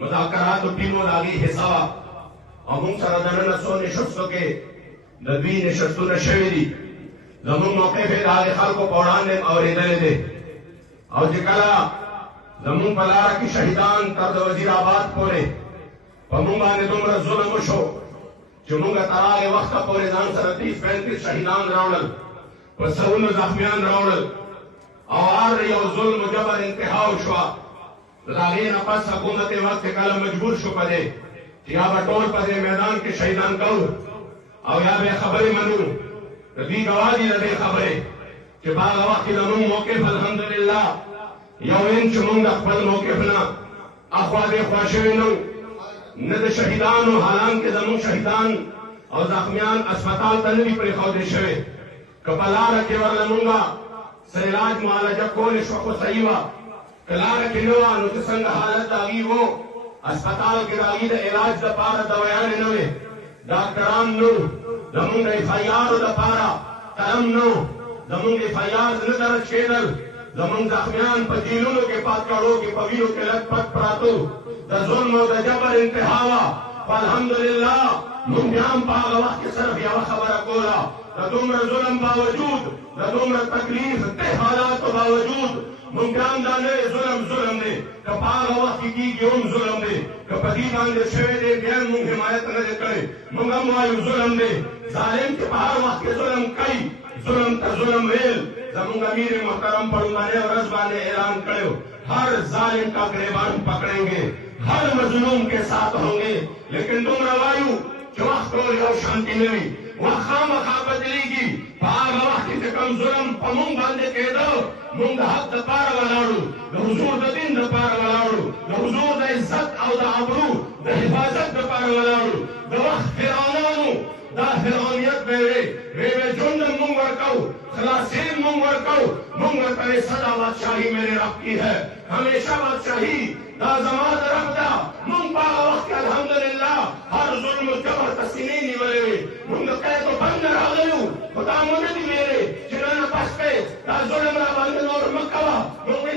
मुज़ाकरात टीमों लागी हिस्सा और हम सर दरन सो निशस्तों के नबी निशस्तों नशेरी जमुन मौके पे लागे खाल को पौड़ान ने और इधर दे और जिकला जमुन पलारा की शहीदान तर्द वजीराबाद पोरे पमुंगा ने तुम जुल्म शो चुमुंगा तरागे वक्त पोरे जान सर 30-35 शहीदान रावल वसउन जख्मियान रावल और यो जुल्म जबर इंतहा हुआ लागे नफस हुकूमत वक्त कल मजबूर शो पदे या बटोल पदे मैदान के शहीदान कौर और या बेखबरी मनू रबी गवादी लदे खबरे कि बाग वक्त लमू मौके अल्हम्दुलिल्लाह यो इन चुमुंग अकबल मौके फना अखवादे ख्वाशेनो नद शहीदान और हालान के जमू शहीदान और जख्मियान अस्पताल तनवी पर खौदे शवे कपलार के वर लमूंगा सैलाज मुआलजा कोल शोको सहीवा कलार के नवा नुतसंग हालत आगी वो अस्पताल के रागी द इलाज द पारा दवायान नवे डॉक्टरान नो जमुंग एफआईआर द पारा कलम नो जमुंग एफआईआर नदर छेदल जमुंग जख्मियान पजीलों के पातकाड़ों के पवीरों के लटपट प्रातो द जुल्म द जबर इंतहावा अल्हम्दुलिल्लाह मुंजाम पागवा के सरफ या खबर कोला तुमर जुल्म बावजूद तुमर तकलीफ ते हालात बावजूद मुंजाम दाने जुल्म ने कपागवा की योम जुल्म ने कपदीदान दे शवे दे गैर मुंग हिमायत न दे करे मुंगम वायु जुल्म ने जालिम के पहाड़ वक्त के जुल्म कई जुल्म का जुल्म वेल जमुंग अमीर मोहतरम पढ़ुमाने और रजबाने ऐलान करो हर जालिम का गिरबान पकड़ेंगे हर मजलूम के साथ होंगे लेकिन तुम रवायु जो और शांति मिली वह खाम खा बदलेगी की कम जुल्म पमुंग बांधे के दो मुंग हक दपार वालाड़ू हुजूर द दिन दपार वालाड़ू हुजूर द इज्जत और द आबरू द हिफाजत दपार वालाड़ू द वक्त फिरौनानु द फिरौनियत वे जुंद मुंग वर्काऊ खलासीन मुंग वर्काऊ मुंग करे सदा बादशाही मेरे रब की है हमेशा बादशाही दा जमात रखदा मुंग पा वक्त अल्हम्दुलिल्लाह हर जुल्म जबर तस्नीनी वले मुंग कह तो बंद रह गयो खुदा मदद मेरे जिन्होंने पास पे दा जुल्म रा बंद और मक्का मुंग